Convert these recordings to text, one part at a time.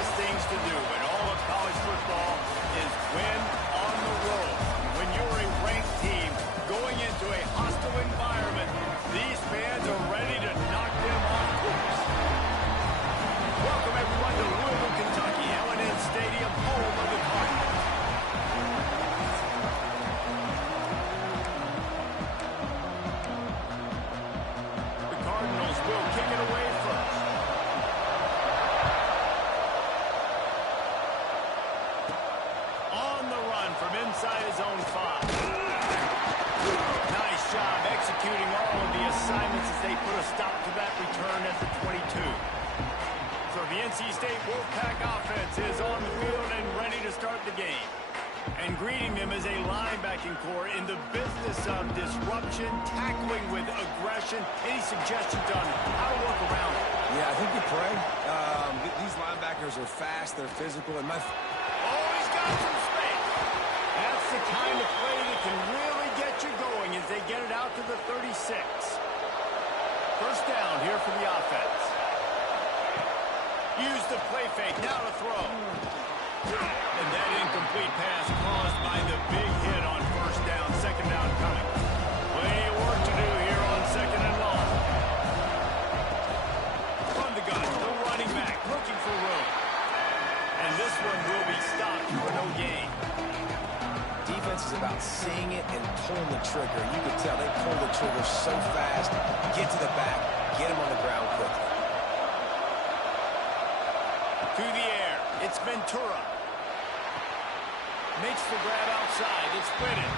toughest things to do in all of college football is win on the road. When you're a ranked team going into a hostile environment, these fans are ready to knock them off course. Welcome, everyone, to Louisville, Kentucky, L&N Stadium, home of the Cardinals. The Cardinals will kick it away first. On the run from inside his own 5. Nice job executing all of the assignments as they put a stop to that return at the 22. So the NC State Wolfpack offense is on the field and ready to start the game. And greeting them is a linebacking core in the business of disruption, tackling with aggression. Any suggestions on how to work around it? Yeah, I think you pray. These linebackers are fast, they're physical, and Oh, he's got some space. That's the kind of play that can really get you going as they get it out to the 36. First down here for the offense. Use the play fake, now to throw. And that incomplete pass caused by the big hit on first down. Second down coming. Plenty of work to do here on second and long. From the gun, no running back, looking for room. And this one will be stopped for no gain. defense is about seeing it and pulling the trigger. You can tell they pull the trigger so fast, get to the back, get him on the ground quickly. To the air, it's Ventura. Makes the grab outside, it's sprinted.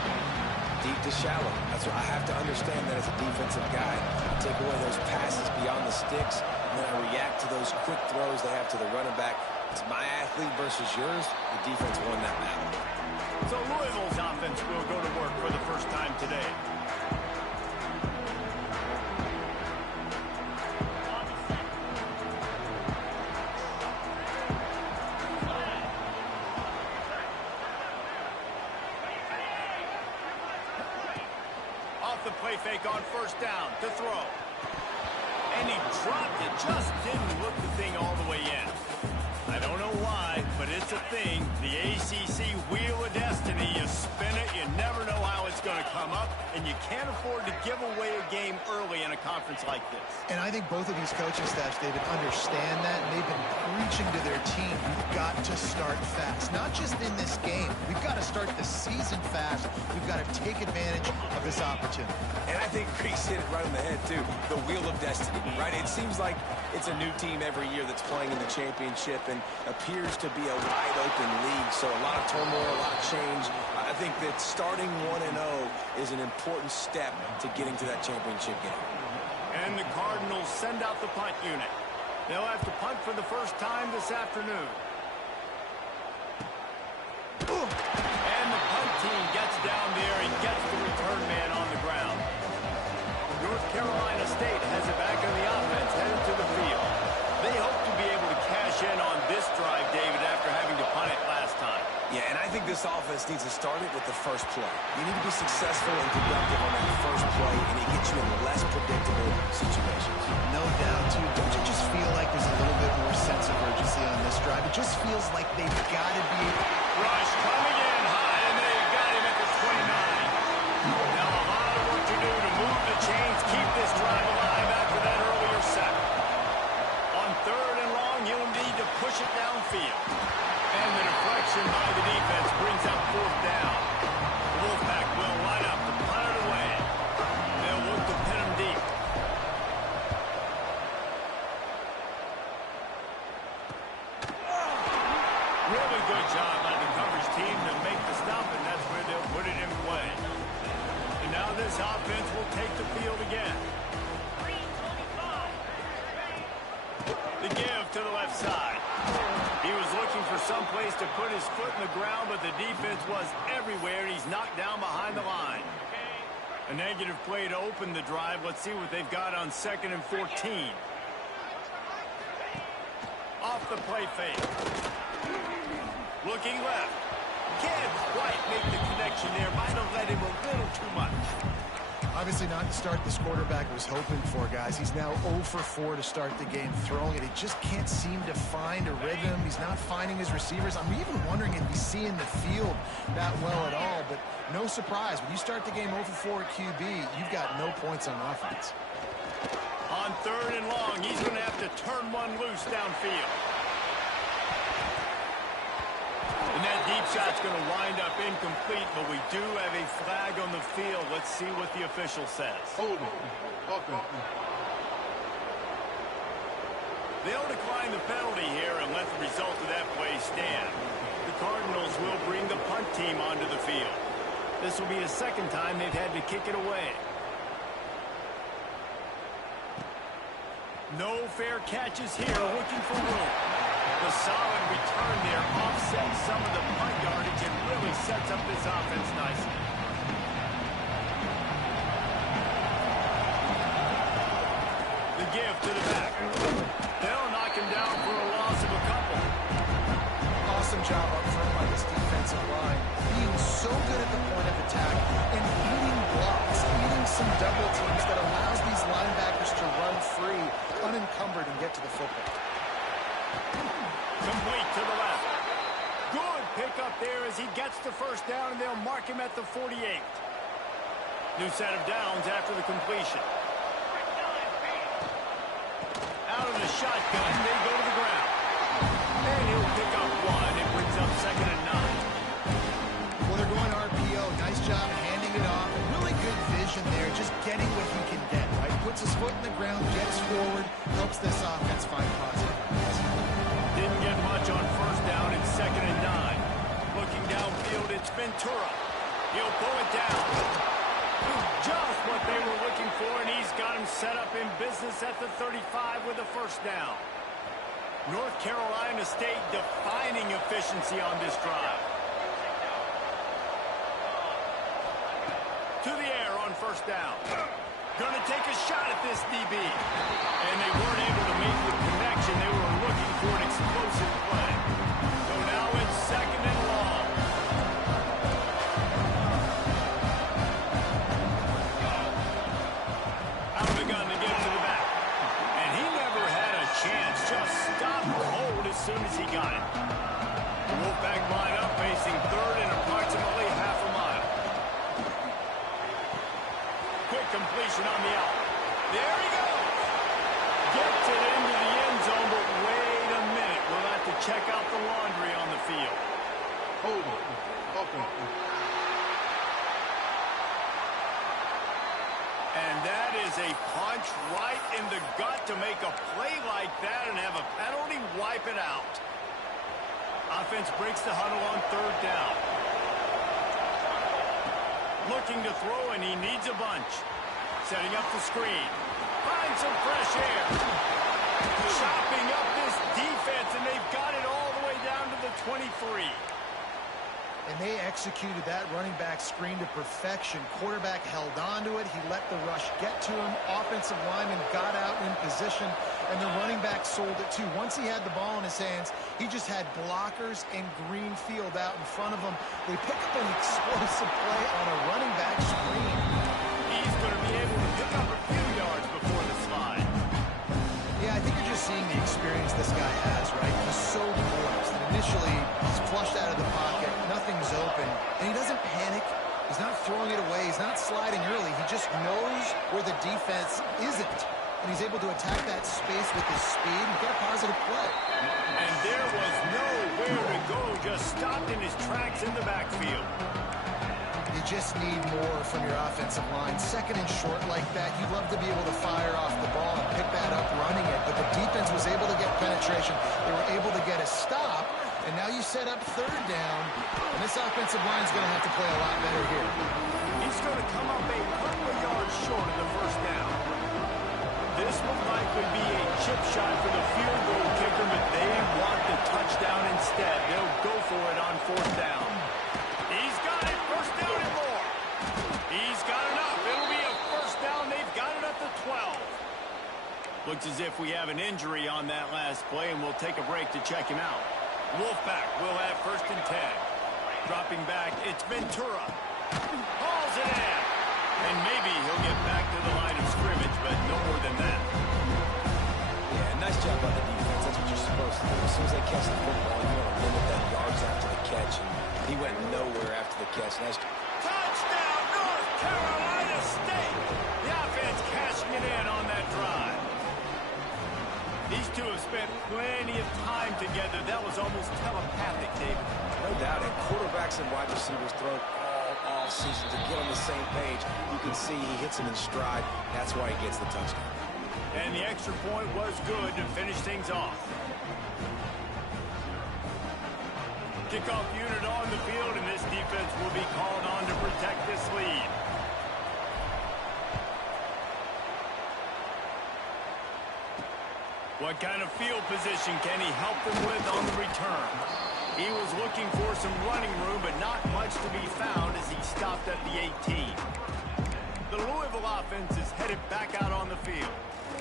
Deep to shallow. That's what I have to understand that as a defensive guy. I take away those passes beyond the sticks, and then I react to those quick throws they have to the running back. It's my athlete versus yours. The defense won that battle. So Louisville's offense will go to work for the first time today. Off the play fake on first down to throw. And he dropped it, just didn't look the thing all the way in. I don't know why, but it's a thing. The ACC Wheel of Destiny. You spin it, you never know how it's going to come up, and you can't afford to give away a game early in a conference like this. And I think both of these coaching staffs, David, understand that, and they've been preaching to their team, we've got to start fast. Not just in this game. We've got to start the season fast. We've got to take advantage of this opportunity. And I think Reese hit it right on the head, too. The Wheel of Destiny, right? It seems like it's a new team every year that's playing in the championship and appears to be a wide-open league. So a lot of turmoil, a lot of change. I think that starting 1-0 is an important step to getting to that championship game. And the Cardinals send out the punt unit. They'll have to punt for the first time this afternoon. And the punt team gets down there and gets the return man on the ground. North Carolina State has it back on the offense, headed to the field. They hope to be able to cash in on this drive, David, after having to punt it last time. Yeah, and I think this offense needs to start it with the first play. You need to be successful and productive on that first play, and it gets you in less predictable situations. No doubt, too. Don't you just feel like there's a little bit more sense of urgency on this drive? It just feels like they've got to be... Rush coming in high, and they've got him at the 29. Now a lot of work to do to move the chains, keep this drive alive after that earlier sack. On third and long, he'll need to push it downfield. And the deflection by the defense brings out fourth down. The Wolfpack will line up to punt it away. They'll look to pin him deep. Really good job by the coverage team to make the stop, and that's where they'll put it in play. And now this offense will take the field again. The give to the left side. He was looking for some place to put his foot in the ground, but the defense was everywhere, and he's knocked down behind the line. A negative play to open the drive. Let's see what they've got on 2nd and 14. Off the play fake. Looking left. Can't quite make the connection there. Might have let him a little too much. Obviously not the start this quarterback was hoping for, guys. He's now 0 for 4 to start the game throwing it. He just can't seem to find a rhythm. He's not finding his receivers. I'm even wondering if he's seeing the field that well at all. But no surprise, when you start the game 0 for 4 at QB, you've got no points on offense. On 3rd and long, he's going to have to turn one loose downfield. And that deep shot's going to wind up incomplete, but we do have a flag on the field. Let's see what the official says. Hold it. Okay. They'll decline the penalty here and let the result of that play stand. The Cardinals will bring the punt team onto the field. This will be a second time they've had to kick it away. No fair catches here, looking for room. The solid return there offsets some of the punt yardage and really sets up this offense nicely. The give to the back. They'll knock him down for a loss of a couple. Awesome job up front by this defensive line. Being so good at the point of attack and eating blocks, eating some double teams that allows these linebackers to run free, unencumbered, and get to the football. Complete to the left. Good pickup there as he gets the first down, and they'll mark him at the 48. New set of downs after the completion. Out of the shotgun, they go to the ground. And he'll pick up one. It brings up 2nd and 9. Well, they're going RPO. Nice job handing it off. And really good vision there, just getting what he can get, right? Puts his foot in the ground, gets forward, helps this offense find positive points. Didn't get much on 1st down. It's 2nd and 9. Looking downfield, it's Ventura. He'll pull it down. Just what they were looking for, and he's got him set up in business at the 35 with a 1st down. North Carolina State defining efficiency on this drive. To the air on 1st down. Gonna take a shot at this DB. And they weren't able to make the connection. They were looking for an explosive play. So now it's 2nd and long. Out of the gun to get to the back. And he never had a chance. Just stopped cold as soon as he got it. The Wolfpack line up facing 3rd and approximately half a mile. Quick completion on the out. There he goes. Gets it into the end zone, but wait a minute. We'll have to check out the laundry on the field. Hold it. Okay. And that is a punch right in the gut to make a play like that and have a penalty wipe it out. Offense breaks the huddle on 3rd down. Looking to throw, and he needs a bunch. Setting up the screen. Finds some fresh air. Chopping up this defense, and they've got it all the way down to the 23. And they executed that running back screen to perfection. Quarterback held on to it. He let the rush get to him. Offensive lineman got out in position, and the running back sold it too. Once he had the ball in his hands, he just had blockers and green field out in front of him. They pick up an explosive play on a running back screen. He's going to be able to pick up a few yards before the slide. Yeah, I think you're just seeing the experience this guy has, right? He's so poised. And initially, he's flushed out of the pocket. Nothing's open. And he doesn't panic. He's not throwing it away. He's not sliding early. He just knows where the defense isn't. And he's able to attack that space with his speed and get a positive play. And there was nowhere to go. Just stopped in his tracks in the backfield. You just need more from your offensive line. 2nd and short like that, you'd love to be able to fire off the ball and pick that up running it. But the defense was able to get penetration. They were able to get a stop. And now you set up 3rd down. And this offensive line is going to have to play a lot better here. He's going to come up a couple of yards short of the 1st down. This will likely be a chip shot for the field goal kicker, but they want the touchdown instead. They'll go for it on 4th down. He's got it. 1st down and more. He's got enough. It'll be a 1st down. They've got it at the 12. Looks as if we have an injury on that last play, and we'll take a break to check him out. Wolfpack will have 1st and 10. Dropping back, it's Ventura. Hauls it in. And maybe he'll get back to the line of scrimmage, but no more than that. Yeah, nice job by the defense. That's what you're supposed to do. As soon as they catch the football, you want to limit that yards after the catch, and he went nowhere after the catch. Nice. Touchdown, North Carolina State! The offense cashing it in on that drive. These two have spent plenty of time together. That was almost telepathic, David. No doubt, and quarterbacks and wide receivers throw all season to get on the same page. You can see he hits him in stride. That's why he gets the touchdown. And the extra point was good to finish things off. Kickoff unit on the field, and this defense will be called on to protect this lead. What kind of field position can he help them with on the return? He was looking for some running room, but not much to be found as he stopped at the 18. The Louisville offense is headed back out on the field.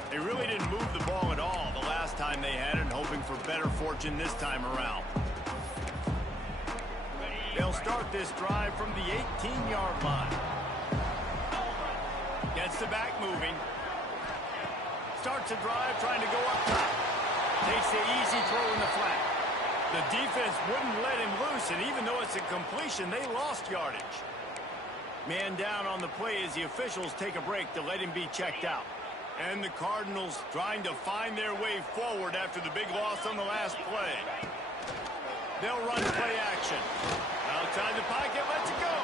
They really didn't move the ball at all the last time they had it, hoping for better fortune this time around. They'll start this drive from the 18-yard line. Gets the back moving. Starts a drive trying to go up top. Takes the easy throw in the flat. The defense wouldn't let him loose, and even though it's a completion, they lost yardage. Man down on the play as the officials take a break to let him be checked out. And the Cardinals trying to find their way forward after the big loss on the last play. They'll run play action. Outside the pocket, let's go.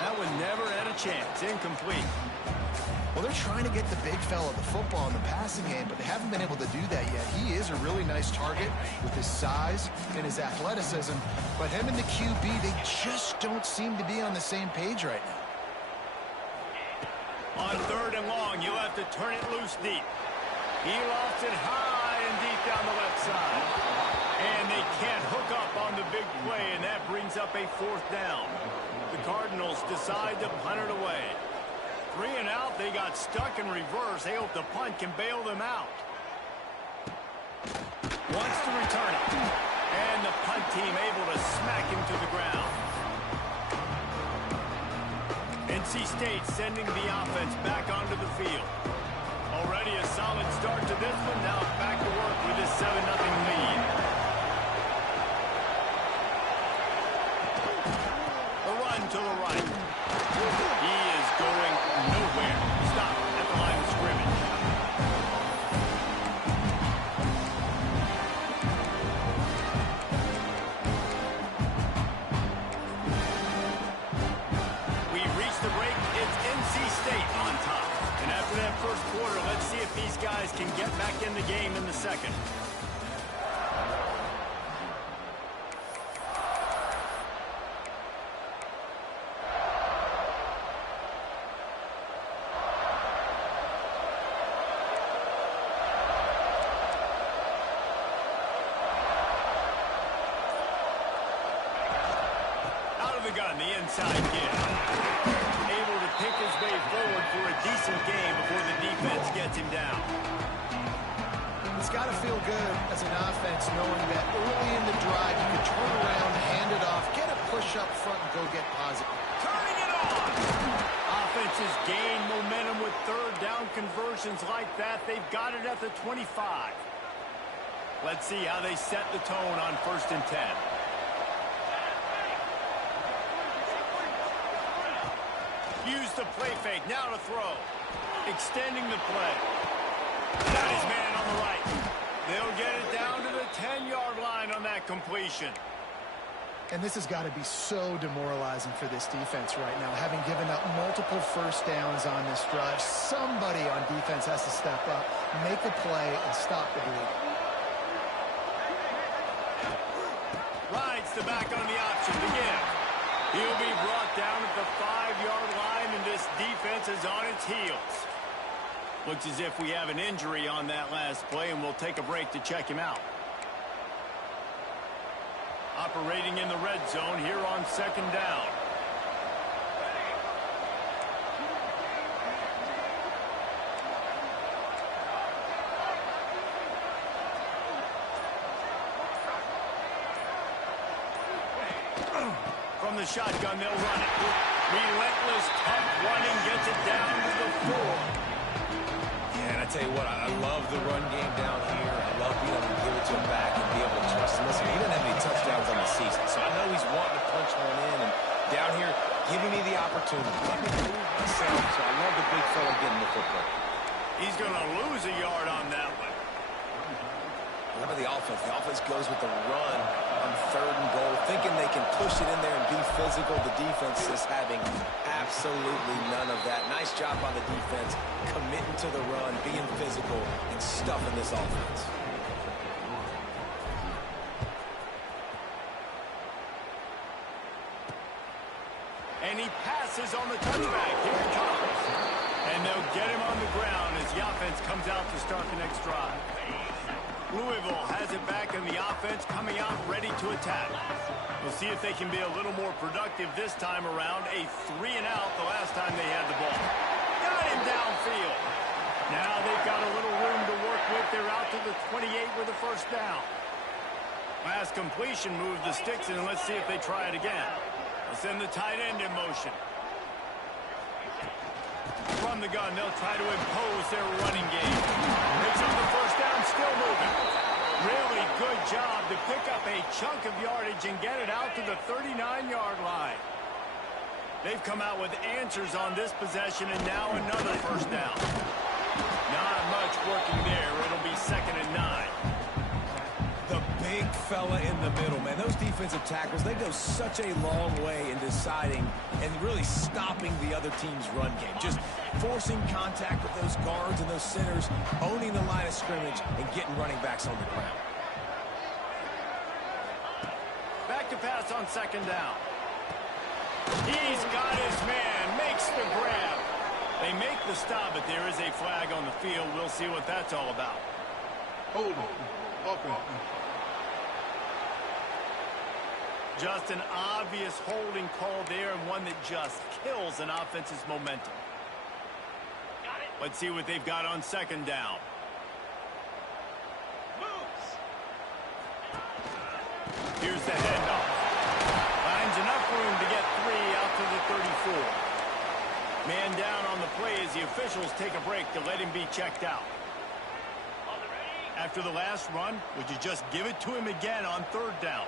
That one never had a chance. Incomplete. Well, they're trying to get the big fella the football in the passing game, but they haven't been able to do that yet. He is a really nice target with his size and his athleticism, but him and the QB, they just don't seem to be on the same page right now. On 3rd and long, you'll have to turn it loose deep. He lofts it high and deep down the left side. And they can't hook up on the big play, and that brings up a 4th down. The Cardinals decide to punt it away. 3 and out, they got stuck in reverse. They hope the punt can bail them out. Wants to return it. And the punt team able to smack him to the ground. NC State sending the offense back onto the field. Already a solid start to this one. Now back to work with this 7-0 lead. The run to the right. He is going nowhere. Stop at the line of scrimmage. We reach the break. It's NC State on top. And after that first quarter, let's see if these guys can get back in the game in the second. Gun, the inside kid. Able to pick his way forward for a decent game before the defense gets him down. It's got to feel good as an offense knowing that early in the drive you can turn around, hand it off, get a push up front, and go get positive. Turning it on! Offenses gain momentum with 3rd down conversions like that. They've got it at the 25. Let's see how they set the tone on 1st and 10. Use the play fake, now to throw. Extending the play. Got his man on the right. They'll get it down to the 10-yard line on that completion. And this has got to be so demoralizing for this defense right now, having given up multiple 1st downs on this drive. Somebody on defense has to step up, make a play, and stop the bleed. Rides the back on the option to give. He'll be brought down at the 5-yard line, and this defense is on its heels. Looks as if we have an injury on that last play, and we'll take a break to check him out. Operating in the red zone here on 2nd down. From the shotgun, they'll run it. Relentless, tough running gets it down to the 4. Yeah, and I tell you what, I love the run game down here. I love being able to give it to him back and be able to trust him. Listen, he doesn't have any touchdowns on the season, so I know he's wanting to punch one in. And down here, giving me the opportunity. Let me move myself, so I love the big fella getting the football. He's going to lose a yard on that one. What about the offense? The offense goes with the run on 3rd and goal, thinking they can push it in there and be physical. The defense is having absolutely none of that. Nice job by the defense, committing to the run, being physical, and stuffing this offense. And he passes on the touchback. Here he comes. And they'll get him on the ground as the offense comes out to start the next drive. Louisville has it back in the offense, coming out ready to attack. We'll see if they can be a little more productive this time around. A 3-and-out the last time they had the ball. Got him downfield. Now they've got a little room to work with. They're out to the 28 with a first down. Last completion moved the sticks, and let's see if they try it again. They'll send the tight end in motion. From the gun, they'll try to impose their running game. Picks up the first down, still moving. Really good job to pick up a chunk of yardage and get it out to the 39-yard line. They've come out with answers on this possession, and now another first down. Not much working there. It'll be 2nd and 9. The big fella in the middle, man. Those defensive tackles, they go such a long way in deciding and really stopping the other team's run game. Just forcing contact with those guards and those centers, owning the line of scrimmage, and getting running backs on the ground. Back to pass on 2nd down. He's got his man, makes the grab. They make the stop, but there is a flag on the field. We'll see what that's all about. Hold it. Okay. Just an obvious holding call there, and one that just kills an offense's momentum. Let's see what they've got on 2nd down. Here's the handoff. Finds enough room to get 3 out to the 34. Man down on the play as the officials take a break to let him be checked out. After the last run, would you just give it to him again on 3rd down?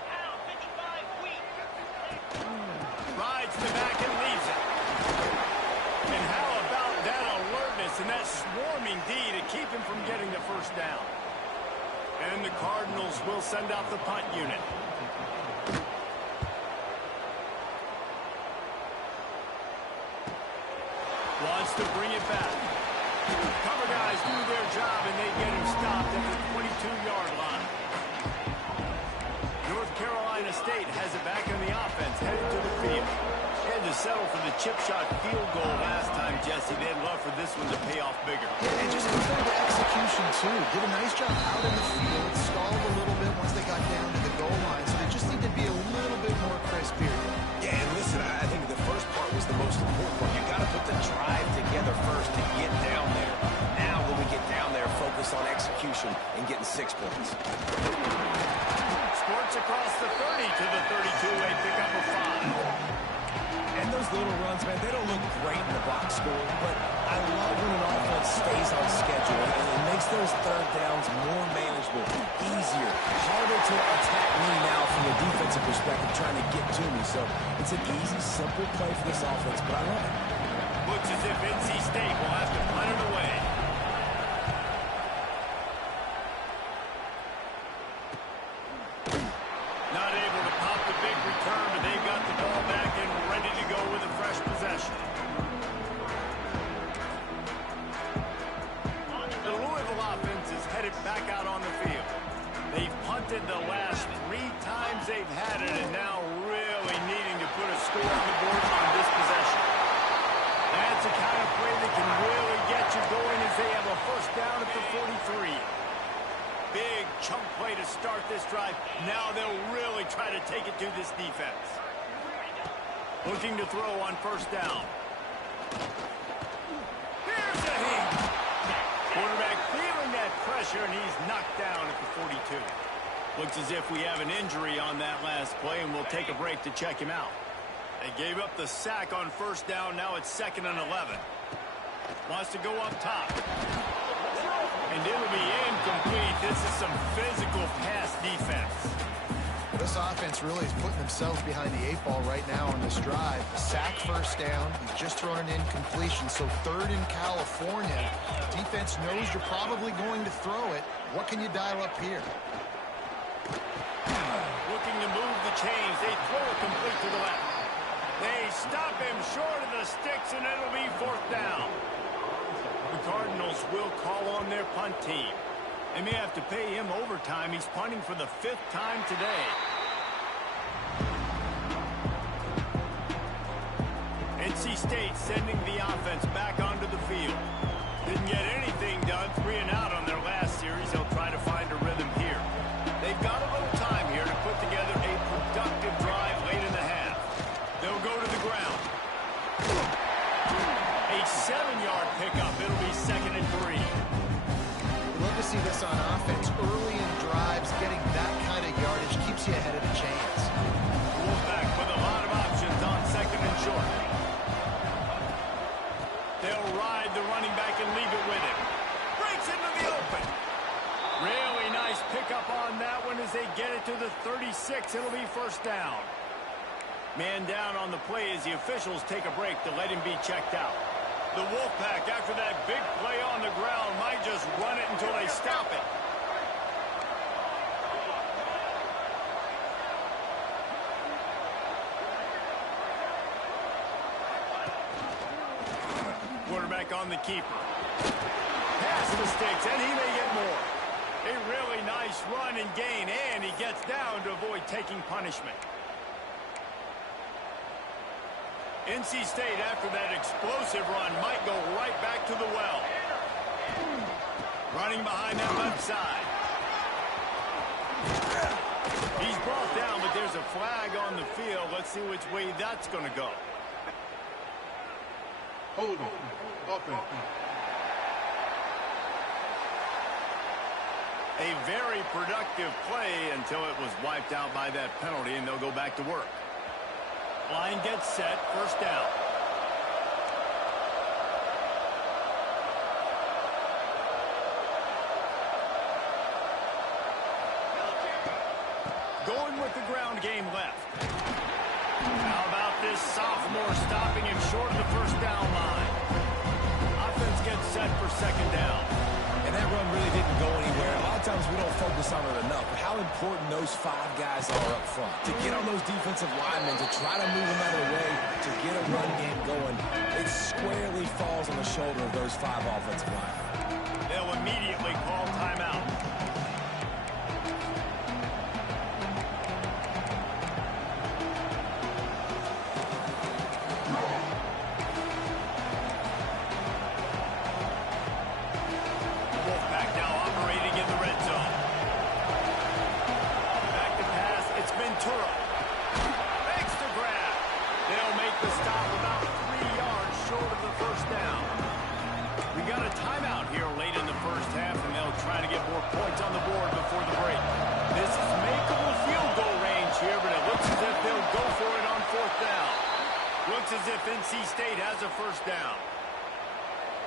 Rides the back and leaves it. And how about that alertness and that swarming D to keep him from getting the first down? And the Cardinals will send out the punt unit. Wants to bring it back. Cover guys do their job, and they get him stopped at the 22-yard line. North Carolina State has it back in the offense, headed to the field. They had to settle for the chip shot field goal last time, Jesse. They'd love for this one to pay off bigger. Yeah, and just compared to execution, too. Did a nice job out in the field, stalled a little bit once they got down to the goal line, so they just need to be a little bit more crisp here. Yeah, and listen, I think the first part was the most important part. You got to put the drive together first to get down there. Now, when we get down there, focus on execution and getting 6 points. Sports across the 30 to the 32. They pick up a 5. And those little runs, man, they don't look great in the box score, but I love when an offense stays on schedule and it makes those 3rd downs more manageable, easier, harder to attack me now from a defensive perspective trying to get to me. So it's an easy, simple play for this offense, but I love it. Looks as if NC State will have to punt it away. Not able to pop the big return, but they've got the ball back and ready to go with a fresh possession. The Louisville offense is headed back out on the field. They've punted the last 3 times they've had it, and now really needing to put a score on the board on this possession. That's the kind of play that can really get you going as they have a first down at the 43. Big chunk play to start this drive. Now they'll really try to take it to this defense. Looking to throw on first down. Here's a hit. Quarterback feeling that pressure, and he's knocked down at the 42. Looks as if we have an injury on that last play, and we'll take a break to check him out. They gave up the sack on first down. Now it's 2nd and 11. Wants to go up top. And it'll be incomplete. This is some physical pass defense. This offense really is putting themselves behind the 8 ball right now on this drive. Sack first down. He's just thrown an incompletion. So 3rd in California. Defense knows you're probably going to throw it. What can you dial up here? Looking to move the chains. They throw it complete to the left. They stop him short of the sticks, and it'll be 4th down. The Cardinals will call on their punt team. They may have to pay him overtime. He's punting for the 5th time today. NC State sending the offense back onto the field. Didn't get anything done. 3 and out on their last series. They'll try to find a rhythm here. They've got a little time here to put together a productive drive late in the half. They'll go to the ground. A 7-yard pickup. It'll be 2nd and 3. We love to see this on offense. Early in drives, getting that kind of yardage keeps you ahead of the chains. Wolfpack with a lot of options on 2nd and short. They'll ride the running back and leave it with him. Breaks into the open. Really nice pickup on that one as they get it to the 36. It'll be 1st down. Man down on the play as the officials take a break to let him be checked out. The Wolfpack, after that big play on the ground, might just run it until they stop it. Quarterback on the keeper. Pass the sticks, and he may get more. A really nice run and gain, and he gets down to avoid taking punishment. NC State, after that explosive run, might go right back to the well. Running behind that left side. He's brought down, but there's a flag on the field. Let's see which way that's going to go. Hold on. Offense. A very productive play until it was wiped out by that penalty, and they'll go back to work. Line gets set, 1st down. Going with the ground game left. How about this sophomore stopping him short of the 1st down line? Offense gets set for 2nd down. And that run really didn't go anywhere. A lot of times we don't focus on it enough, but how important those 5 guys are up front. To get on those defensive linemen, to try to move them out of the way, to get a run game going, it squarely falls on the shoulder of those 5 offensive linemen. They'll immediately call timeout. As if NC State has a 1st down.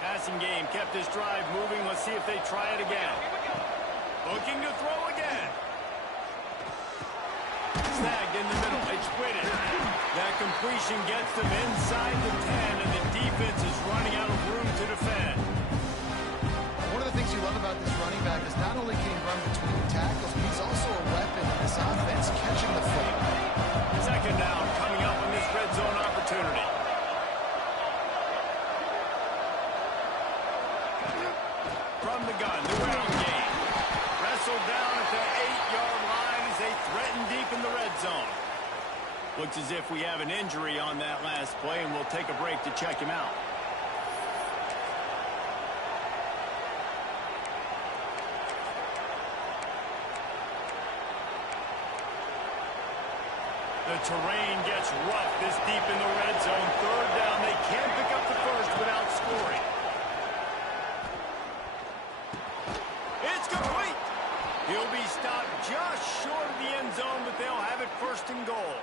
Passing game kept this drive moving. Let's see if they try it again. Looking to throw again. Snagged in the middle. It's Whitted. That completion gets them inside the 10, and the defense is running out of room to defend. One of the things you love about this running back is not only can he run between the tackles, but he's also a weapon in this offense, catching the football. 2nd down coming up on this red zone opportunity. From the gun, the ground game. Wrestled down at the 8-yard line as they threaten deep in the red zone. Looks as if we have an injury on that last play, and we'll take a break to check him out. The terrain gets rough this deep in the red zone. 3rd down. They can't pick up the 1st without scoring. It's complete. He'll be stopped just short of the end zone, but they'll have it 1st and goal.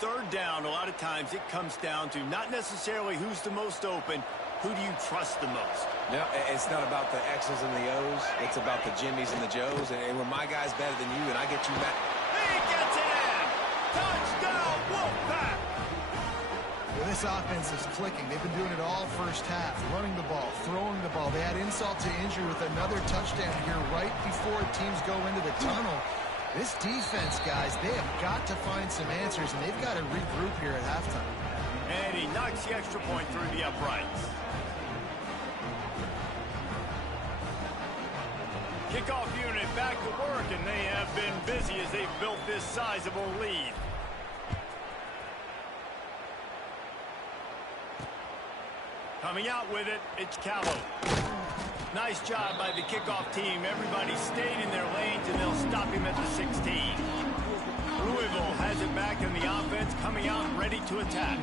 3rd third down, a lot of times it comes down to not necessarily who's the most open, who do you trust the most? No, it's not about the X's and the O's. It's about the Jimmies and the Joes. And when my guy's better than you and I get you back. He gets it in! Touchdown, Wolfpack! Well, this offense is clicking. They've been doing it all first half, running the ball, throwing the ball. They had insult to injury with another touchdown here right before teams go into the tunnel. This defense, guys, they have got to find some answers, and they've got to regroup here at halftime. And he knocks the extra point through the uprights. Kickoff unit back to work, and they have been busy as they've built this sizable lead. Coming out with it, it's Callow. Nice job by the kickoff team. Everybody stayed in their lanes, and they'll stop him at the 16. Louisville has it back in the offense, coming out ready to attack.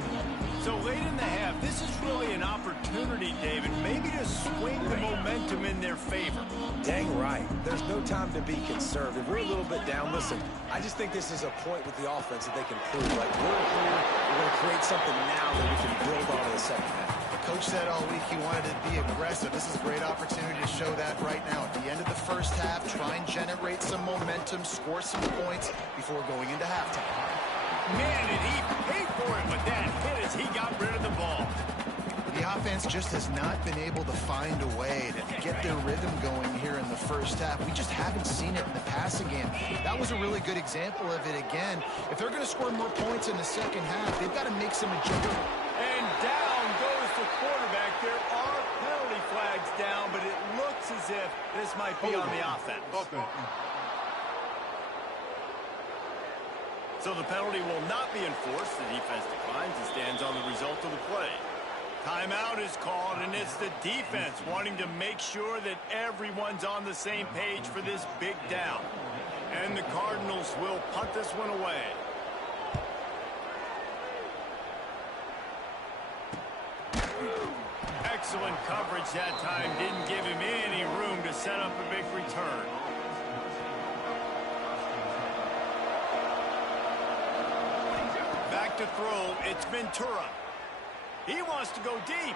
So late in the half, this is really an opportunity, David, maybe to swing the momentum in their favor. Dang right. There's no time to be conservative. We're a little bit down. Listen, I just think this is a point with the offense that they can prove. Like, we're here, we're going to create something now that we can build on in the second half. Coach said all week he wanted to be aggressive. This is a great opportunity to show that right now. At the end of the first half, try and generate some momentum, score some points before going into halftime. Man, did he pay for it with that hit as he got rid of the ball. The offense just has not been able to find a way to get their rhythm going here in the first half. We just haven't seen it in the passing game. That was a really good example of it again. If they're going to score more points in the second half, they've got to make some adjustments. And down goes the quarterback. There are penalty flags down, but it looks as if this might be on the offense. So the penalty will not be enforced. The defense declines and stands on the result of the play. Timeout is called, and it's the defense wanting to make sure that everyone's on the same page for this big down. And the Cardinals will punt this one away. Excellent coverage that time. Didn't give him any room to set up a big return. Back to throw, it's Ventura. He wants to go deep.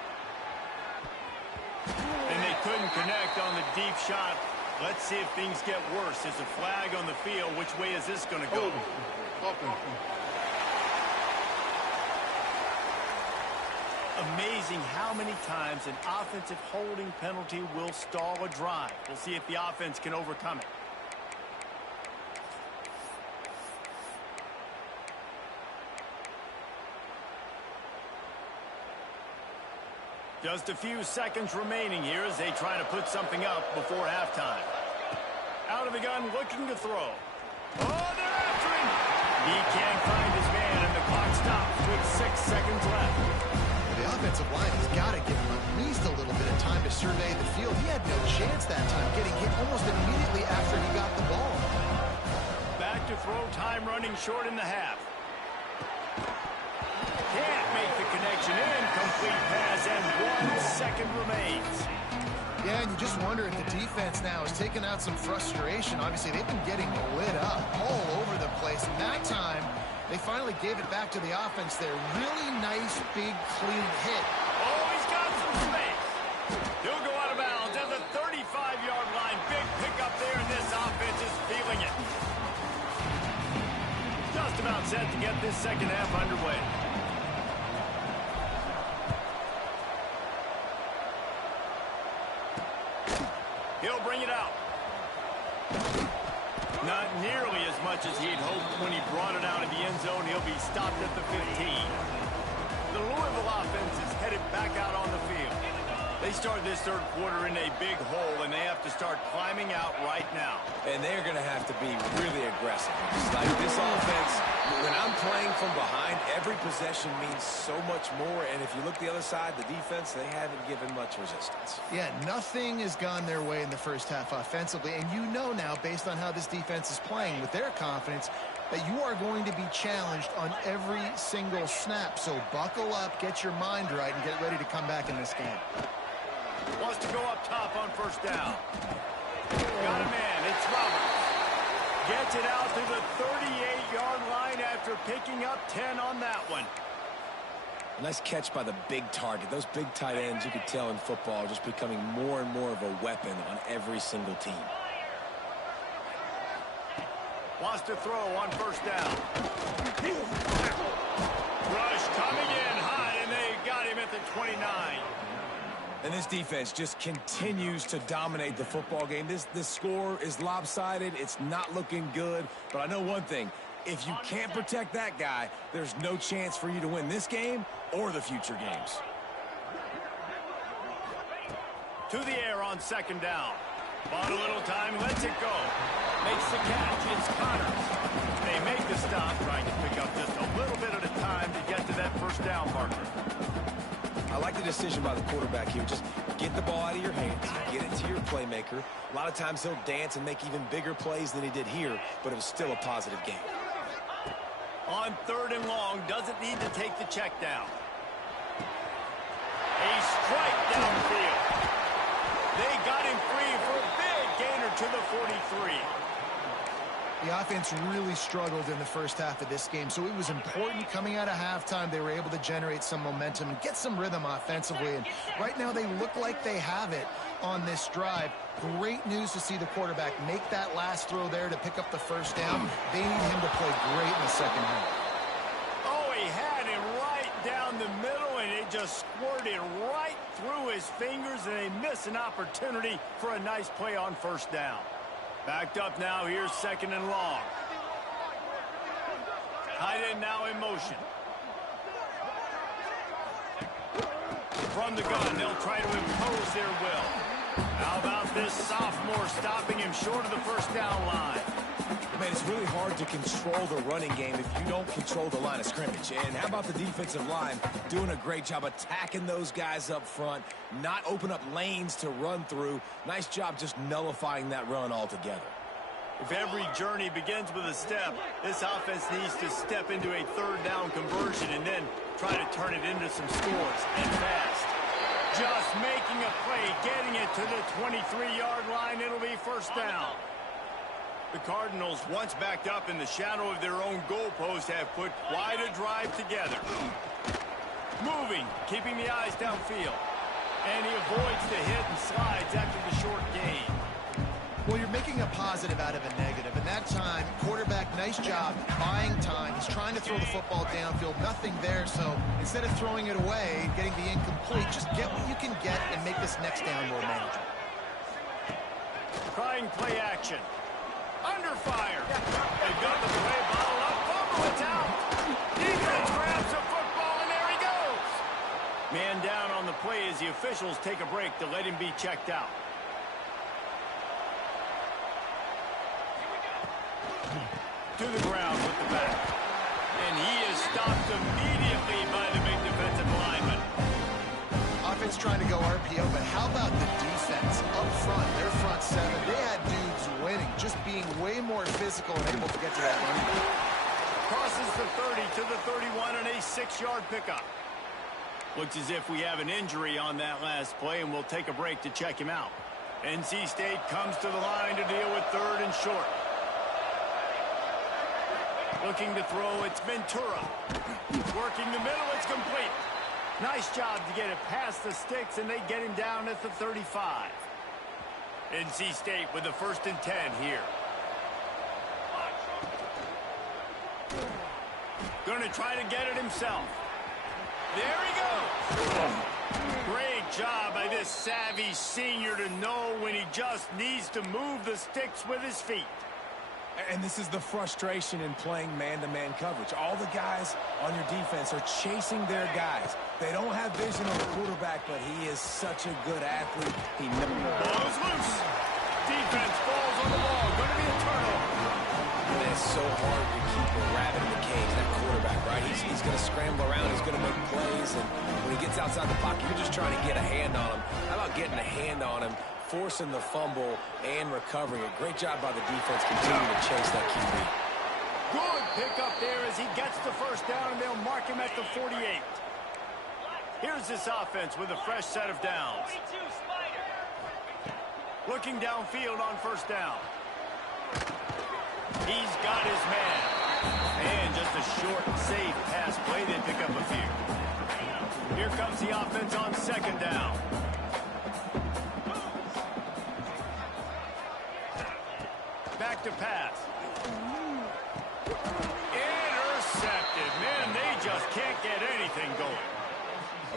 And they couldn't connect on the deep shot. Let's see if things get worse. There's a flag on the field. Which way is this going to go? Amazing how many times an offensive holding penalty will stall a drive. We'll see if the offense can overcome it. Just a few seconds remaining here as they try to put something up before halftime. Out of the gun, looking to throw. Oh, they're after him! He can't find his man, and the clock stops with 6 seconds left. The offensive line has got to give him at least a little bit of time to survey the field. He had no chance that time, getting hit almost immediately after he got the ball. Back to throw, time running short in the half. Can't make the connection. Incomplete pass, and 1 second remains. Yeah, and you just wonder if the defense now is taking out some frustration. Obviously, they've been getting lit up all over the place. And that time, they finally gave it back to the offense there. Really nice, big, clean hit. Oh, he's got some space. He'll go out of bounds at the 35-yard line. Big pickup there, and this offense is feeling it. Just about set to get this second half underway. He'll bring it out. Not nearly as much as he'd hoped when he brought it out of the end zone. He'll be stopped at the 15. The Louisville offense is headed back out on the field. They start this third quarter in a big hole, and they have to start climbing out right now. And they're going to have to be really aggressive. It's like this offense, when I'm playing from behind, every possession means so much more. And if you look the other side, the defense, they haven't given much resistance. Yeah, nothing has gone their way in the first half offensively. And you know now, based on how this defense is playing with their confidence, that you are going to be challenged on every single snap. So buckle up, get your mind right, and get ready to come back in this game. Wants to go up top on first down. Got a man. It's Roberts. Gets it out to the 38-yard line after picking up 10 on that one. Nice catch by the big target. Those big tight ends, you could tell in football, are just becoming more and more of a weapon on every single team. Wants to throw on first down. Rush coming in high, and they got him at the 29. And this defense just continues to dominate the football game. This score is lopsided. It's not looking good. But I know one thing. If you can't protect that guy, there's no chance for you to win this game or the future games. To the air on second down. Bought a little time, lets it go. Makes the catch. It's Connors. They make the stop, trying to pick up just a little bit at a time to get to that first down marker. I like the decision by the quarterback here. Just get the ball out of your hands, get it to your playmaker. A lot of times he'll dance and make even bigger plays than he did here, but it was still a positive game. On third and long, doesn't need to take the check down. A strike downfield. They got him free for a big gainer to the 43. The offense really struggled in the first half of this game, so it was important coming out of halftime. They were able to generate some momentum and get some rhythm offensively, and right now they look like they have it on this drive. Great news to see the quarterback make that last throw there to pick up the first down. They need him to play great in the second half. Oh, he had him right down the middle, and it just squirted right through his fingers, and they miss an opportunity for a nice play on first down. Backed up now, here's second and long. Tight end now in motion. From the gun, they'll try to impose their will. How about this sophomore stopping him short of the first down line? Man, it's really hard to control the running game if you don't control the line of scrimmage. And how about the defensive line doing a great job attacking those guys up front, not open up lanes to run through. Nice job just nullifying that run altogether. If every journey begins with a step, this offense needs to step into a third down conversion and then try to turn it into some scores, and fast. Just making a play, getting it to the 23-yard line. It'll be first down. The Cardinals, once backed up in the shadow of their own goalpost, have put quite a drive together. Moving, keeping the eyes downfield. And he avoids the hit and slides after the short gain. Well, you're making a positive out of a negative, and that time, quarterback, nice job buying time. He's trying to throw the football downfield, nothing there, so instead of throwing it away, getting the incomplete, just get what you can get and make this next down more manageable. Trying play action. Under fire. They've got the play bottled up. Fumble, it's out. Defense grabs the football, and there he goes. Man down on the play as the officials take a break to let him be checked out. To the ground with the back. And he is stopped immediately by the big defensive lineman. Offense trying to go RPO, but how about the defense up front? Their front seven, they had dudes winning, just being way more physical and able to get to that running back. Crosses the 30 to the 31 and a 6-yard pickup. Looks as if we have an injury on that last play, and we'll take a break to check him out. NC State comes to the line to deal with third and short. Looking to throw, it's Ventura. Working the middle, it's complete. Nice job to get it past the sticks, and they get him down at the 35. NC State with the 1st and 10 here. Going to try to get it himself. There he goes. Great job by this savvy senior to know when he just needs to move the sticks with his feet. And this is the frustration in playing man-to-man coverage. All the guys on your defense are chasing their guys. They don't have vision on the quarterback, but he is such a good athlete. He never ball is loose. Defense falls on the ball. Going to be a turnover. And it's so hard to keep a rabbit in the cage, that quarterback, right? He's going to scramble around. He's going to make plays. And when he gets outside the pocket, you're just trying to get a hand on him. How about getting a hand on him, forcing the fumble and recovering it? Great job by the defense continuing to chase that QB. Good pickup there as he gets the first down, and they'll mark him at the 48. Here's this offense with a fresh set of downs. Looking downfield on first down. He's got his man. And just a short, safe pass play. They pick up a few. Here comes the offense on second down. Back to pass. Intercepted. Man, they just can't get anything going.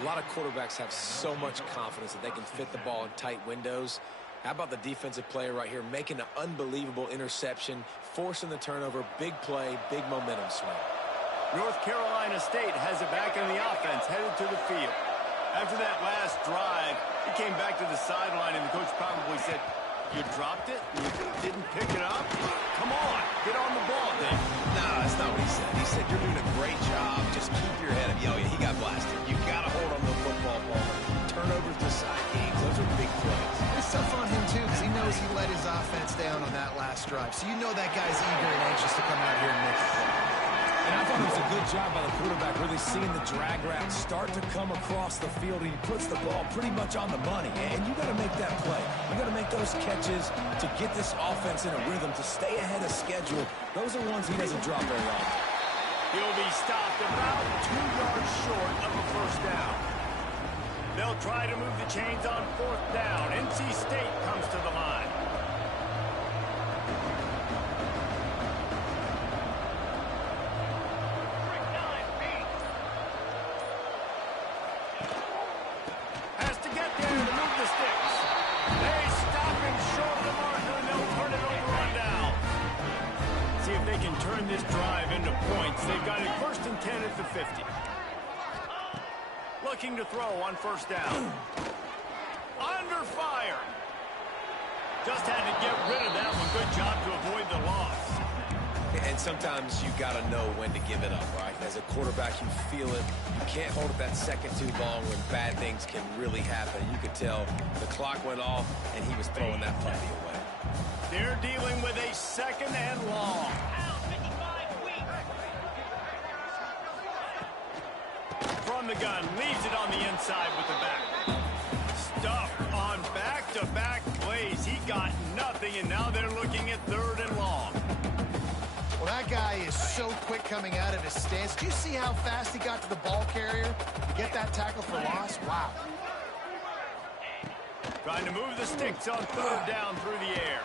A lot of quarterbacks have so much confidence that they can fit the ball in tight windows. How about the defensive player right here making an unbelievable interception, forcing the turnover, big play, big momentum swing. North Carolina State has it back in the offense, headed to the field. After that last drive, he came back to the sideline, and the coach probably said, "You dropped it? You didn't pick it up? Come on, get on the ball, Dave." No, that's not what he said. He said, "You're doing a great job. Just keep your head up." Yo, he got blasted. You got to hold on to the football ball. Turnovers decide games. Those are big plays. It's tough on him, too, because he knows he let his offense down on that last drive. So you know that guy's eager and anxious to come out here and make a play. And I thought it was a good job by the quarterback, really seeing the drag route start to come across the field, and he puts the ball pretty much on the money. And you got to make that play. You got to make those catches to get this offense in a rhythm, to stay ahead of schedule. Those are ones he doesn't drop very often. He'll be stopped about 2 yards short of a first down. They'll try to move the chains on fourth down. NC State comes to the line. Has to get there to move the sticks. They stop him short of the marker, and they'll turn it over on down. See if they can turn this drive into points. They've got it first and 10 at the 50. Looking to throw on first down. Under fire. Just had to get rid of that one. Good job to avoid the loss. And sometimes you got to know when to give it up, right? As a quarterback, you feel it. You can't hold it that second too long when bad things can really happen. You could tell the clock went off, and he was throwing that puppy away. They're dealing with a second and long. From the gun, leaves it on the inside with the back. Stuffed on back-to-back plays. He got nothing, and now they're looking at third and long. Well, that guy is so quick coming out of his stance. Do you see how fast he got to the ball carrier to get that tackle for loss? Wow. Trying to move the sticks on third down through the air.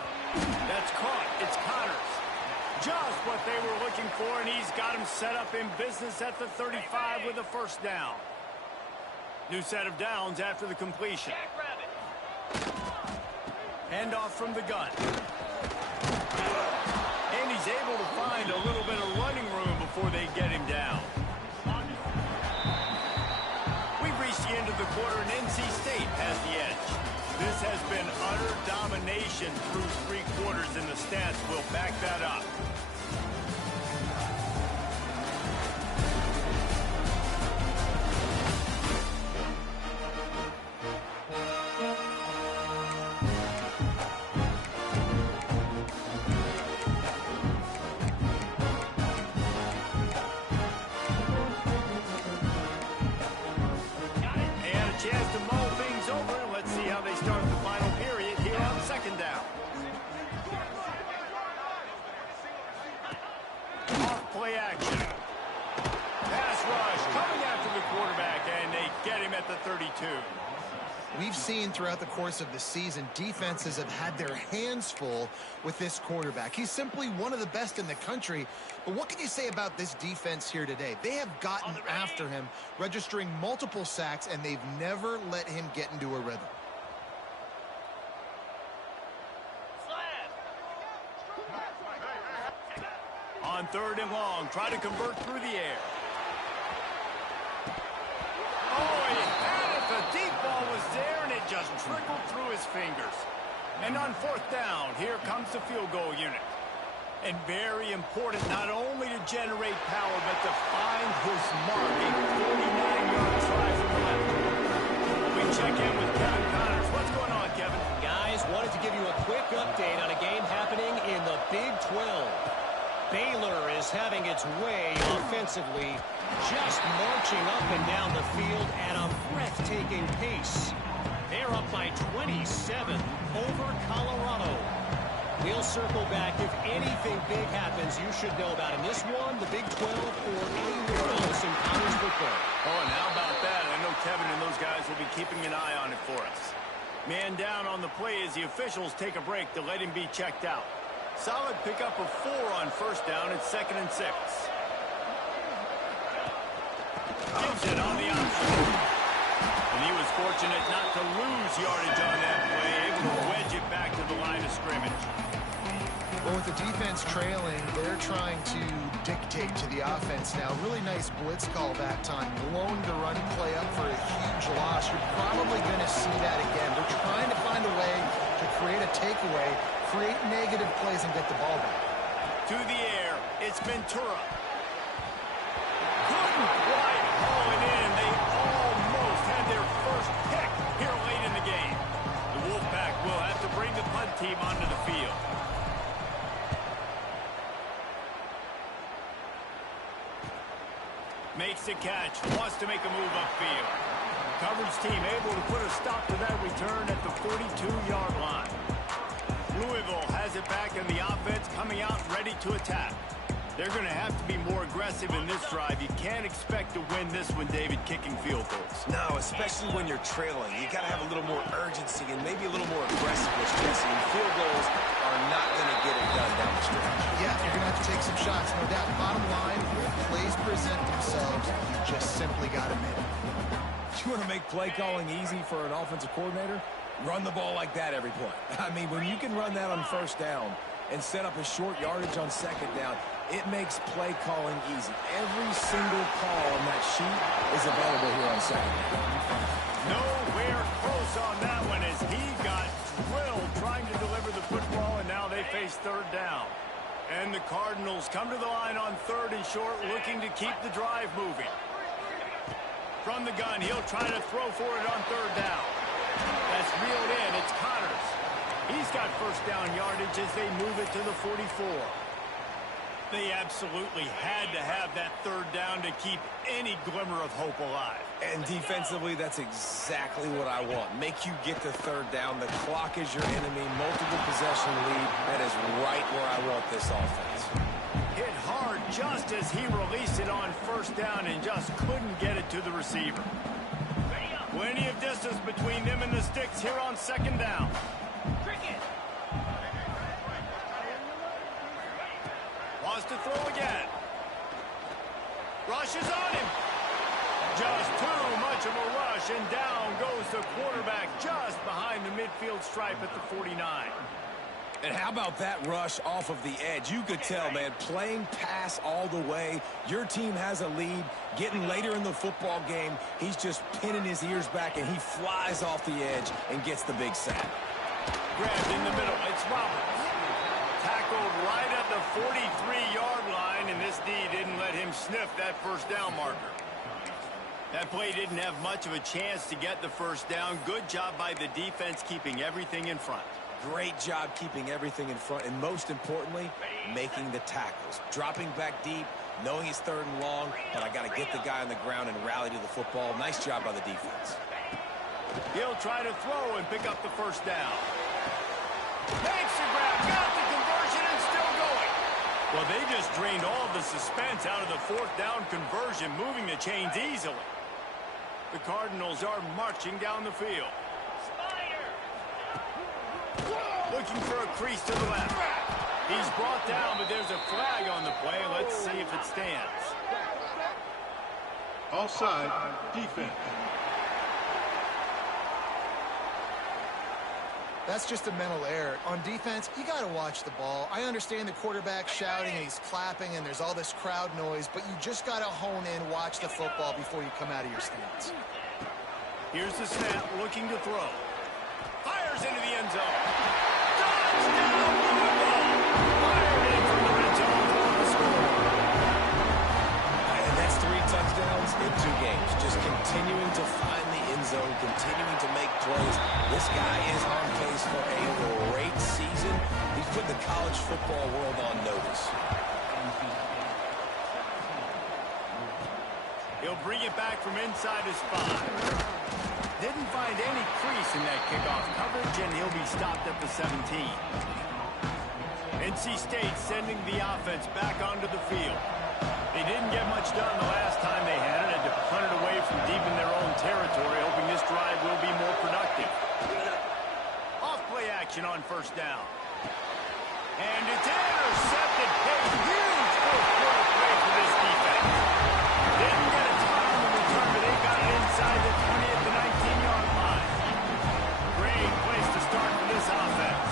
That's caught. It's Connors. Just what they were looking for, and he's got him set up in business at the 35 with a first down. New set of downs after the completion. Handoff from the gun. And he's able to find a little bit of running room before they get him down. We've reached the end of the quarter, and NC State has the edge. This has been utter domination through 3 quarters, and the stats will back that up. Play action. Pass rush coming after the quarterback, and they get him at the 32. We've seen throughout the course of the season, defenses have had their hands full with this quarterback. He's simply one of the best in the country. But what can you say about this defense here today? They have gotten after him, registering multiple sacks, and they've never let him get into a rhythm. On third and long, try to convert through the air. Oh, he had it. The deep ball was there, and it just trickled through his fingers. And on fourth down, here comes the field goal unit. And very important not only to generate power, but to find his mark. A 49-yard try from the left. We check in with Kevin Connors. What's going on, Kevin? Guys, wanted to give you a quick update on a game happening in the Big 12. Baylor is having its way offensively, just marching up and down the field at a breathtaking pace. They're up by 27 over Colorado. We'll circle back. If anything big happens, you should know about in this one, the Big 12, or anywhere else in college football. Oh, and how about that? I know Kevin and those guys will be keeping an eye on it for us. Man down on the play as the officials take a break to let him be checked out. Solid pickup of 4 on first down. It's 2nd and 6. Gives it on the option. And he was fortunate not to lose yardage on that play, able to wedge it back to the line of scrimmage. Well, with the defense trailing, they're trying to dictate to the offense now. Really nice blitz call that time. Blowing the run play up for a huge loss. You're probably going to see that again. They're trying to find a way to create a takeaway, create negative plays, and get the ball back. To the air, it's Ventura. Couldn't quite haul it in. They almost had their first pick here late in the game. The Wolfpack will have to bring the punt team onto the field. Makes the catch, wants to make a move upfield. Coverage team able to put a stop to that return at the 42-yard line. Louisville has it back in the offense, coming out ready to attack. They're going to have to be more aggressive in this drive. You can't expect to win this one, David, kicking field goals. No, especially when you're trailing. You got to have a little more urgency and maybe a little more aggressiveness, Jesse. And field goals are not going to get it done down the stretch. Yeah, you're going to have to take some shots, no doubt. Bottom line, when plays present themselves, you just simply got to make it. You want to make play calling easy for an offensive coordinator? Run the ball like that every play. I mean, when you can run that on first down and set up a short yardage on second down, it makes play calling easy. Every single call on that sheet is available here on second down. Nowhere close on that one as he got drilled trying to deliver the football, and now they face third down. And the Cardinals come to the line on 3rd and short, looking to keep the drive moving. From the gun, he'll try to throw for it on 3rd down. That's reeled in. It's Connors. He's got first down yardage as they move it to the 44. They absolutely had to have that 3rd down to keep any glimmer of hope alive. And defensively, that's exactly what I want. Make you get the 3rd down. The clock is your enemy. Multiple possession lead. That is right where I want this offense. Hit hard just as he released it on first down and just couldn't get it to the receiver. Plenty of distance between them and the sticks here on 2nd down. Wants to throw again. Rush is on him. Just too much of a rush, and down goes the quarterback just behind the midfield stripe at the 49. And how about that rush off of the edge? You could tell, man, playing pass all the way. Your team has a lead. Getting later in the football game, he's just pinning his ears back, and he flies off the edge and gets the big sack. Grabbed in the middle. It's Roberts. Tackled right at the 43-yard line, and this D didn't let him sniff that first down marker. That play didn't have much of a chance to get the first down. Good job by the defense keeping everything in front. Great job keeping everything in front, and most importantly, making the tackles. Dropping back deep, knowing it's 3rd and long, but I got to get the guy on the ground and rally to the football. Nice job by the defense. He'll try to throw and pick up the first down. Makes the grab, got the conversion, and still going. Well, they just drained all the suspense out of the 4th down conversion, moving the chains easily. The Cardinals are marching down the field. Looking for a crease to the left. He's brought down, but there's a flag on the play. Let's see if it stands. Offside, defense. That's just a mental error. On defense, you got to watch the ball. I understand the quarterback shouting and he's clapping and there's all this crowd noise, but you just got to hone in, watch the football before you come out of your stance. Here's the snap, looking to throw. Fires into the end zone. Touchdown, Louisville! Fired in from the red zone for the score. And that's 3 touchdowns in 2 games. Just continuing to find the end zone, continuing to make plays. This guy is on pace for a great season. He's put the college football world on notice. He'll bring it back from inside his 5. Didn't find any crease in that kickoff coverage, and he'll be stopped at the 17. NC State sending the offense back onto the field. They didn't get much done the last time they had it. Had to punt it away from deep in their own territory, hoping this drive will be more productive. Off-play action on first down. And it's intercepted. Hey, huge fourth quarter play for this defense. Didn't get a ton on the return, but they got it inside the 20 at the 19-yard line. Great place to start for this offense.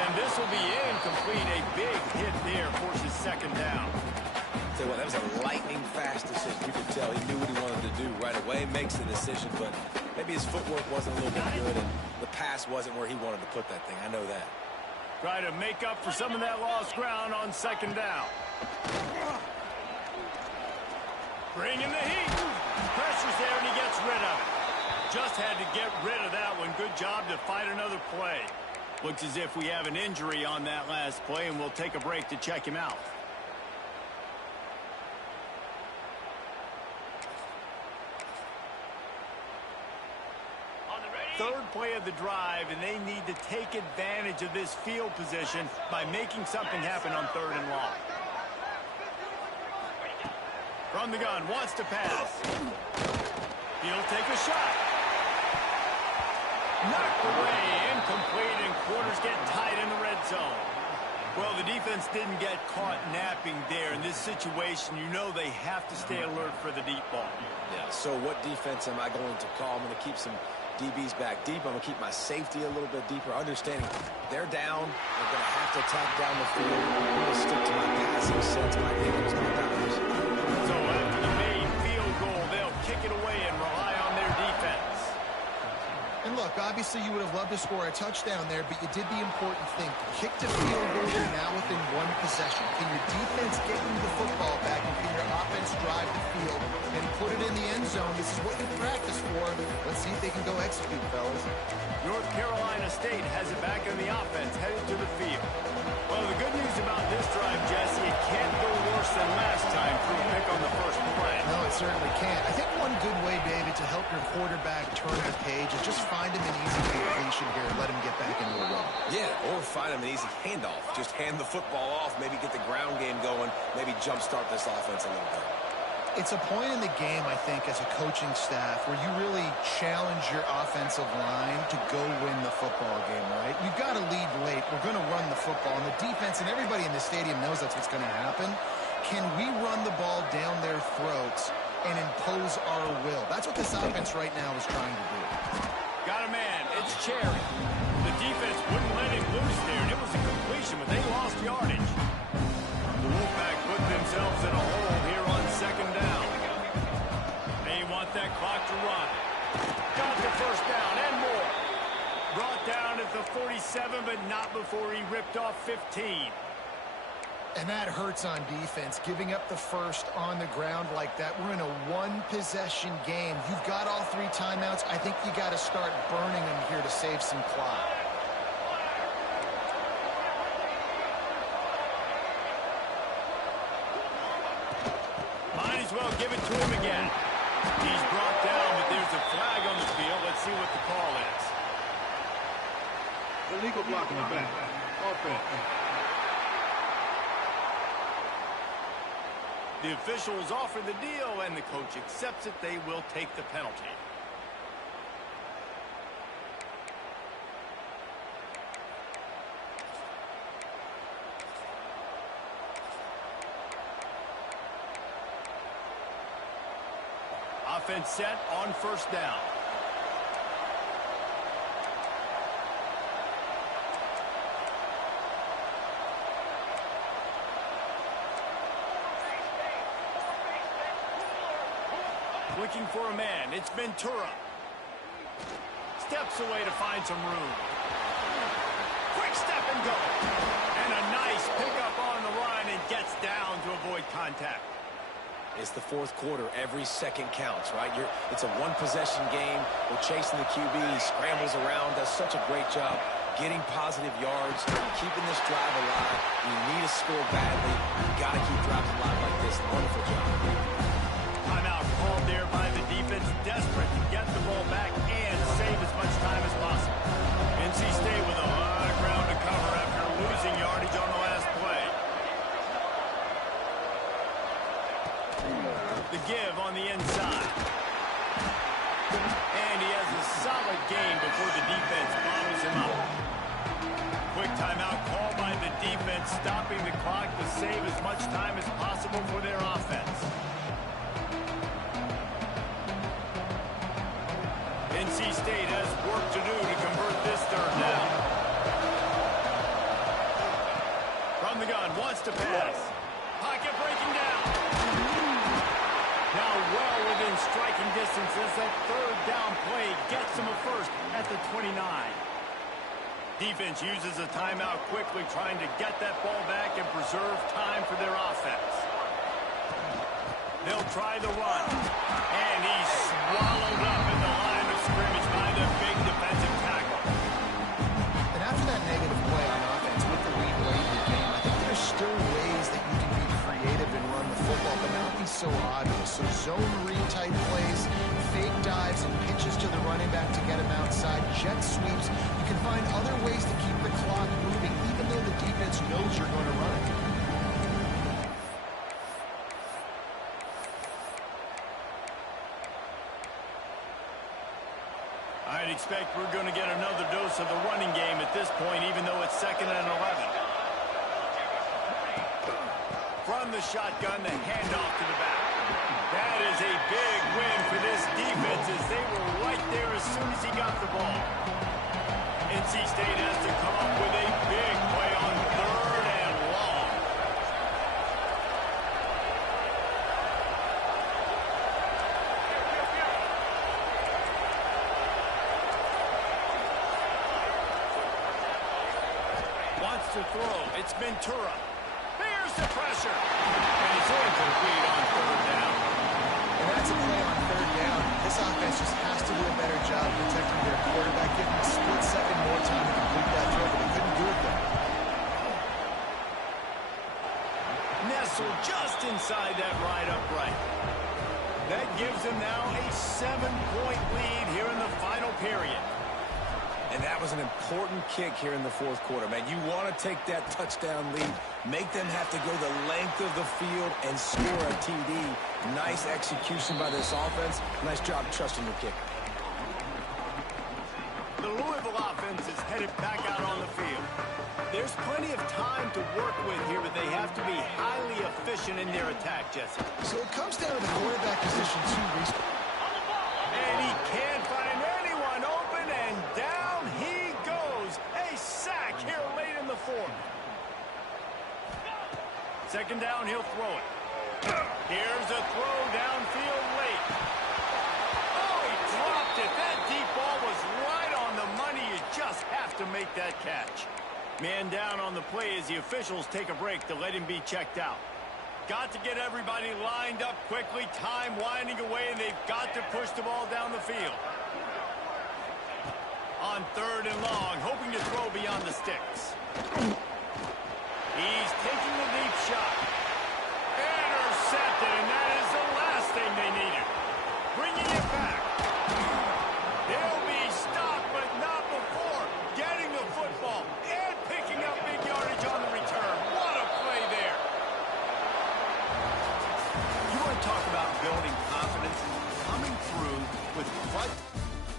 And this will be incomplete. A big hit there forces second down. Tell you what, that was a lightning-fast decision. You could tell he knew what he wanted to do right away. Makes the decision, but maybe his footwork wasn't a little bit good, and the pass wasn't where he wanted to put that thing. I know that. Try to make up for some of that lost ground on second down. Bringing the heat. Pressure's there, and he gets rid of it. Just had to get rid of that one. Good job to fight another play. Looks as if we have an injury on that last play, and we'll take a break to check him out. Third play of the drive, and they need to take advantage of this field position by making something happen on third and long. From the gun, wants to pass. He'll take a shot. Knocked away, incomplete, and quarters get tight in the red zone. Well, the defense didn't get caught napping there. In this situation, you know they have to stay alert for the deep ball. Yeah, so what defense am I going to call? I'm going to keep some DBs back deep. I'm going to keep my safety a little bit deeper, understanding they're down. They're going to have to attack down the field. I'm going to stick to my passing sets, my nickels, my dimes. So after the made field goal, they'll kick it away and rely on their defense. And look, obviously you would have loved to score a touchdown there, but you did the important thing. Kick the field goal, you're now within one possession. Can your defense get you the football back, and can your offense drive the field and put it in the end zone? This is what you practice for. Let's see if they can go execute, fellas. North Carolina State has it back in the offense, headed to the field. Well, the good news about this drive, Jesse, it can't go worse than last time through a pick on the first play. No, it certainly can't. I think one good way, David, to help your quarterback turn the page is just find him an easy completion here and let him get back into a run. Yeah, or find him an easy handoff. Just hand the football off, maybe get the ground game going, maybe jumpstart this offense a little bit. It's a point in the game, I think, as a coaching staff where you really challenge your offensive line to go win the football game, right? You've got to lead late. We're going to run the football. And the defense and everybody in the stadium knows that's what's going to happen. Can we run the ball down their throats and impose our will? That's what this offense right now is trying to do. Got a man. It's Cherry. The defense wouldn't let him loose there, and it was a completion, but they lost yardage. The Wolfpack put themselves in a hole here on second down. They want that clock to run. Got the first down and more. Brought down at the 47, but not before he ripped off 15. And that hurts on defense, giving up the first on the ground like that. We're in a one-possession game. You've got all three timeouts. I think you got to start burning them here to save some clock. Might as well give it to him again. He's brought down, but there's a flag on the field. Let's see what the call is. Illegal block in the back. Offense. The officials offer the deal, and the coach accepts it. They will take the penalty. Offense set on first down. Looking for a man. It's Ventura. Steps away to find some room. Quick step and go. And a nice pickup on the run, and gets down to avoid contact. It's the fourth quarter. Every second counts, right? It's a one-possession game. We're chasing the QB. He scrambles around, does such a great job getting positive yards, keeping this drive alive. You need a score badly. You got to keep drives alive like this. Wonderful job. Timeout called there by the defense, desperate to get the ball back and save as much time as possible. NC State with a lot of ground to cover after losing yardage on the last play. The give on the inside. And he has a solid gain before the defense bottles him up. Quick timeout called by the defense, stopping the clock to save as much time as possible for their offense. NC State has work to do to convert this third down. From the gun, wants to pass. Pocket breaking down. Now well within striking distance as that third down play gets him a first at the 29. Defense uses a timeout quickly, trying to get that ball back and preserve time for their offense. They'll try the run. And he's swallowed up in the line of scrimmage by the big defensive tackle. And after that negative play on offense with the lead late in the game, I think there's still ways that you can be creative and run the football, but not be so obvious. So zone read type plays, fake dives, and pitches to the running back to get him outside, jet sweeps. You can find other ways to keep the clock moving, even though the defense knows you're going to run it. I'd expect we're going to get another dose of the running game at this point, even though it's 2nd and 11. From the shotgun, the handoff to the back. That is a big win for this defense as they were right there as soon as he got the ball. NC State has to come up with a big play on 3rd and long. Wants to throw. It's Ventura. Here's the pressure. And it's incomplete on 3rd down. And that's a play on 3rd down. This offense just has to do a better job protecting their quarterback, giving him a split second more time to complete that throw, but they couldn't do it there. Nestled just inside that right upright. That gives them now a 7-point lead here in the final period. And that was an important kick here in the 4th quarter, man. You want to take that touchdown lead, make them have to go the length of the field and score a TD. Nice execution by this offense. Nice job trusting your kicker. The Louisville offense is headed back out on the field. There's plenty of time to work with here, but they have to be highly efficient in their attack, Jesse. So it comes down to the quarterback position, too, Reese. And he can't find anyone open, and down he goes. A sack here late in the 4th. 2nd down, he'll throw it. Here's a throw downfield late. Oh, he dropped it. That deep ball was right on the money. You just have to make that catch. Man down on the play as the officials take a break to let him be checked out. Got to get everybody lined up quickly. Time winding away, and they've got to push the ball down the field. On 3rd and long, hoping to throw beyond the sticks.